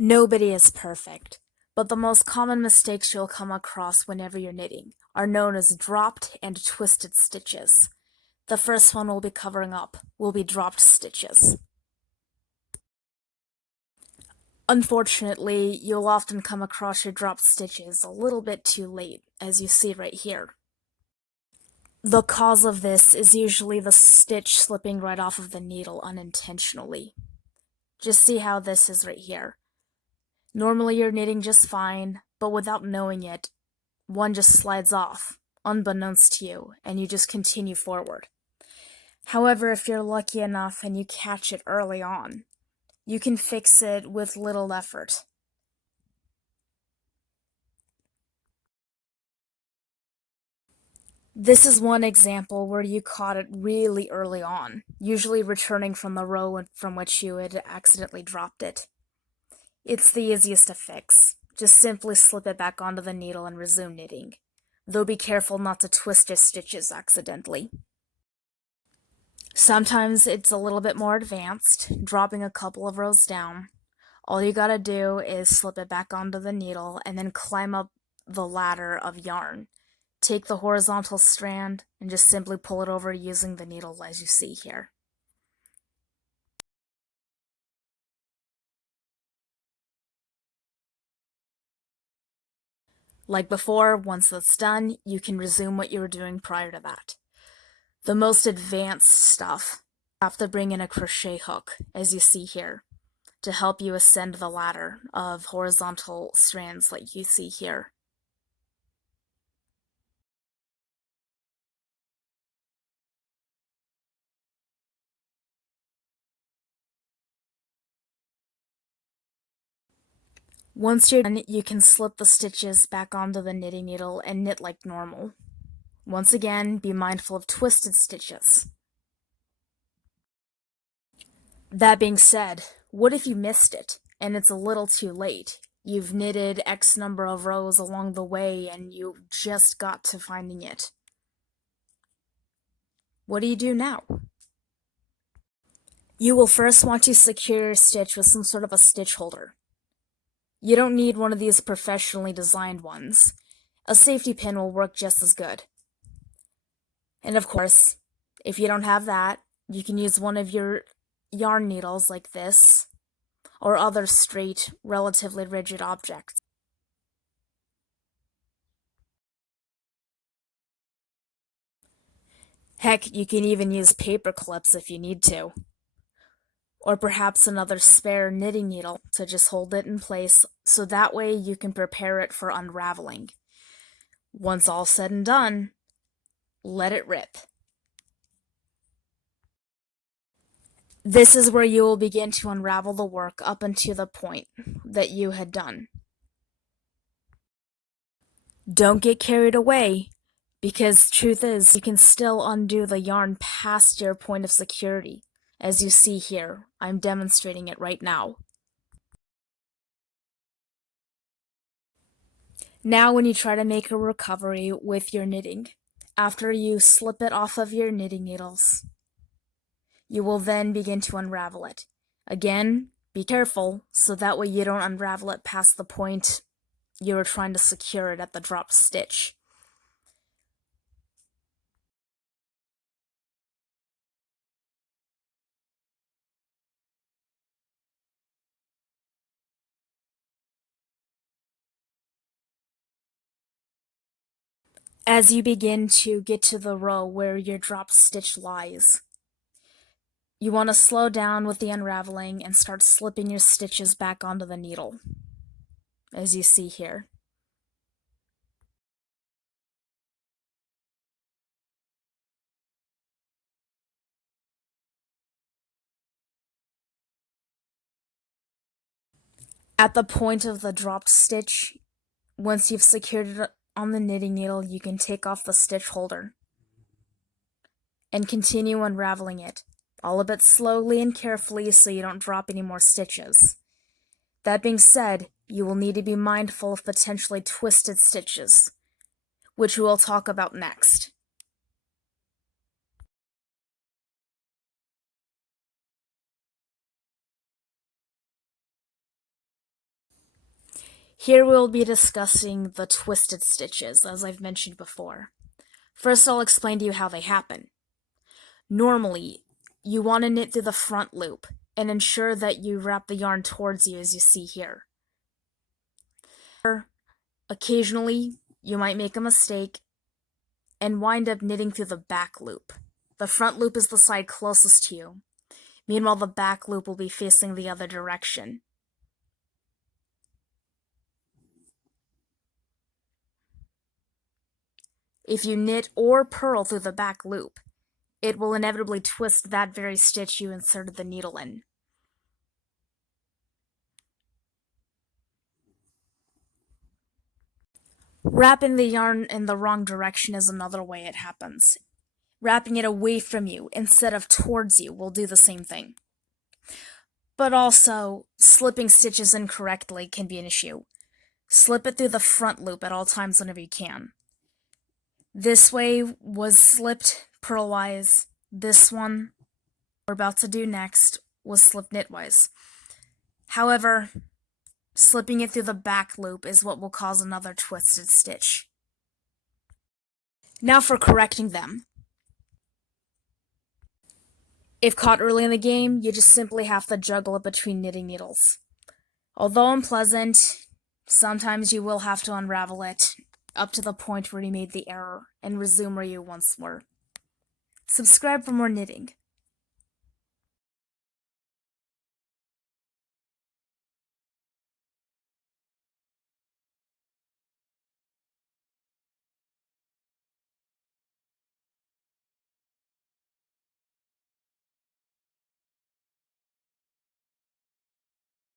Nobody is perfect, but the most common mistakes you'll come across whenever you're knitting are known as dropped and twisted stitches. The first one we'll be covering up will be dropped stitches. Unfortunately, you'll often come across your dropped stitches a little bit too late, as you see right here. The cause of this is usually the stitch slipping right off of the needle unintentionally. Just see how this is right here. Normally you're knitting just fine, but without knowing it, one just slides off, unbeknownst to you, and you just continue forward. However, if you're lucky enough and you catch it early on, you can fix it with little effort. This is one example where you caught it really early on, usually returning from the row from which you had accidentally dropped it. It's the easiest to fix. Just simply slip it back onto the needle and resume knitting, though be careful not to twist your stitches accidentally. Sometimes it's a little bit more advanced, dropping a couple of rows down. All you gotta do is slip it back onto the needle and then climb up the ladder of yarn. Take the horizontal strand and just simply pull it over using the needle as you see here. Like before, once that's done, you can resume what you were doing prior to that. The most advanced stuff, you have to bring in a crochet hook, as you see here, to help you ascend the ladder of horizontal strands like you see here. Once you're done, you can slip the stitches back onto the knitting needle and knit like normal. Once again, be mindful of twisted stitches. That being said, what if you missed it and it's a little too late? You've knitted X number of rows along the way and you just got to finding it. What do you do now? You will first want to secure your stitch with some sort of a stitch holder. You don't need one of these professionally designed ones. A safety pin will work just as good. And of course, if you don't have that, you can use one of your yarn needles like this, or other straight, relatively rigid objects. Heck, you can even use paper clips if you need to. Or perhaps another spare knitting needle to just hold it in place so that way you can prepare it for unraveling. Once all said and done, let it rip. This is where you will begin to unravel the work up until the point that you had done. Don't get carried away, because truth is, you can still undo the yarn past your point of security. As you see here, I'm demonstrating it right now. Now when you try to make a recovery with your knitting, after you slip it off of your knitting needles, you will then begin to unravel it. Again, be careful so that way you don't unravel it past the point you were trying to secure it at the drop stitch. As you begin to get to the row where your drop stitch lies, you want to slow down with the unraveling and start slipping your stitches back onto the needle, as you see here. At the point of the dropped stitch, once you've secured it on the knitting needle, you can take off the stitch holder and continue unraveling it, all a bit slowly and carefully so you don't drop any more stitches. That being said, you will need to be mindful of potentially twisted stitches, which we will talk about next. Here we'll be discussing the twisted stitches, as I've mentioned before. First, I'll explain to you how they happen. Normally, you want to knit through the front loop and ensure that you wrap the yarn towards you as you see here. Occasionally, you might make a mistake and wind up knitting through the back loop. The front loop is the side closest to you. Meanwhile, the back loop will be facing the other direction. If you knit or purl through the back loop, it will inevitably twist that very stitch you inserted the needle in. Wrapping the yarn in the wrong direction is another way it happens. Wrapping it away from you instead of towards you will do the same thing. But also, slipping stitches incorrectly can be an issue. Slip it through the front loop at all times whenever you can. This way was slipped purlwise. This one we're about to do next was slipped knitwise. However, slipping it through the back loop is what will cause another twisted stitch. Now for correcting them. If caught early in the game, you just simply have to juggle it between knitting needles. Although unpleasant, sometimes you will have to unravel it up to the point where you made the error and resume where you once were. Subscribe for more knitting.